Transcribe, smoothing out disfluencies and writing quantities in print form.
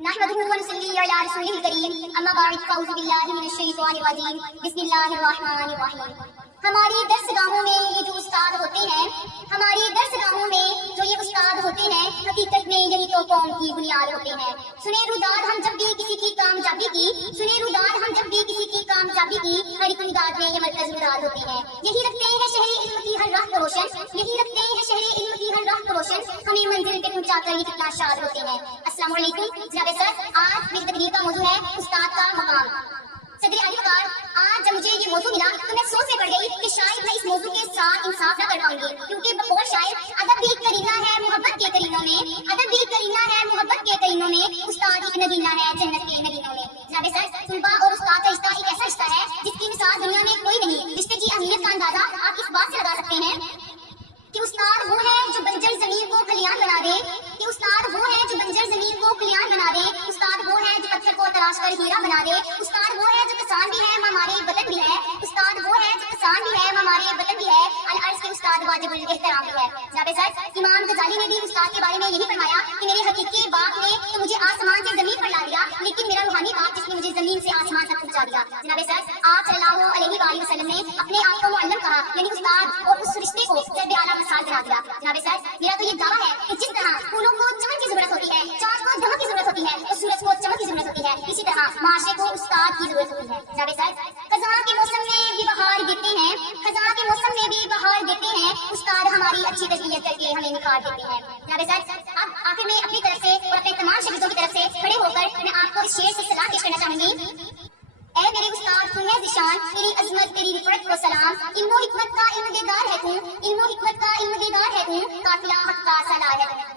نحمده ونصلي على رسوله الكريم اما بعد فاعوذ باللہ من الشیطان الرجیم بسم اللہ الرحمن الرحیم۔ ہماری درسگاہوں میں یہ جو استاد ہوتے ہیں حقیقت میں یہی تو قوم کی بنیاد ہوتے ہیں۔ سنے روداد ہم جب بھی کسی کی کامیابی کی ہر ایک امداد میں یہ مرکز روداد ہوتے ہیں۔ یہی رکھتے ہیں شہری علم کی ہر راہ کو روشن، ہمیں منزل پہ پہنچا کر یہ کتنا شاد ہوتے ہیں۔ السلام علیکم جناب سر، آج میری تقریر کا موضوع ہے استاد کا مقام۔ صدر علی وقار، آج جب مجھے یہ موضوع ملا تو میں سوچ میں پڑ گئی کہ شاید میں اس موضوع کے ساتھ انصاف نہ کر پاؤں گی، کیونکہ بہت شاید ادب بھی کرینہ ہے محبت کے کرینوں میں، استاد ایک نگینہ ہے جنت کے نگینوں میں۔ جناب سر، طلباء اور استاد کا رشتہ ایک ایسا رشتہ ہے جس کی مثال دنیا میں کوئی نہیں۔ رشتے کی اہمیت کا اندازہ آپ اس بات سے لگا سکتے ہیں کہ استاد وہ ہے جو بنجر زمین کو کھلیان بنا دے، استاد وہ ہے جو پتھر کو تراش کر ہیرا بنا دے، استاد وہ ہے جو کسان بھی ہے ہمارے وطن بھی ہے، العرض کے استاد واجب الاحترام بھی ہے۔ جناب سر، امام غزالی نے بھی استاد کے بارے میں یہی فرمایا کہ میرے حقیقی باپ نے تو مجھے آسمان سے زمین پر لا دیا، لیکن میرا روحانی باپ جس نے مجھے زمین سے آسمان تک پہنچا دیا۔ جناب سر، آپ صلی اللہ علیہ وآلہ وسلم نے اپنے آپ کو معلم کہا، یعنی استاد، اور اس رشتے کو سرد اعلیٰ مثال قرار دیا۔ جناب سر، میرا تو یہ دعویٰ ہے کہ جس طرح پھولوں کو چمن کی ضرورت ہوتی ہے، چاند کو دمک کی ضرورت ہوتی ہے، اور سورج کو چمک کی ضرورت ہوتی ہے، اسی طرح معاشرے کو استاد کی ضرورت ہوتی ہے۔ جناب سر، خزاں کے موسم میں بھی بہار دیتے ہیں، استاد ہماری اچھی تربیت کر کے ہمیں نکھار دیتے ہیں۔ جناب سر، اب آخر میں اپنی طرف سے اور اپنے تمام شاگردوں کی طرف سے کھڑے ہو کر میں آپ کو اس شعر سے صلاح پیش کرنا چاہوں گی۔ اے میرے استاد تو ہے ذیشان، تیری عظمت تیری رفعت کو سلام، علم و حکمت کا علم دیدار ہے تو، قافلہ حق کا سالار ہے تو۔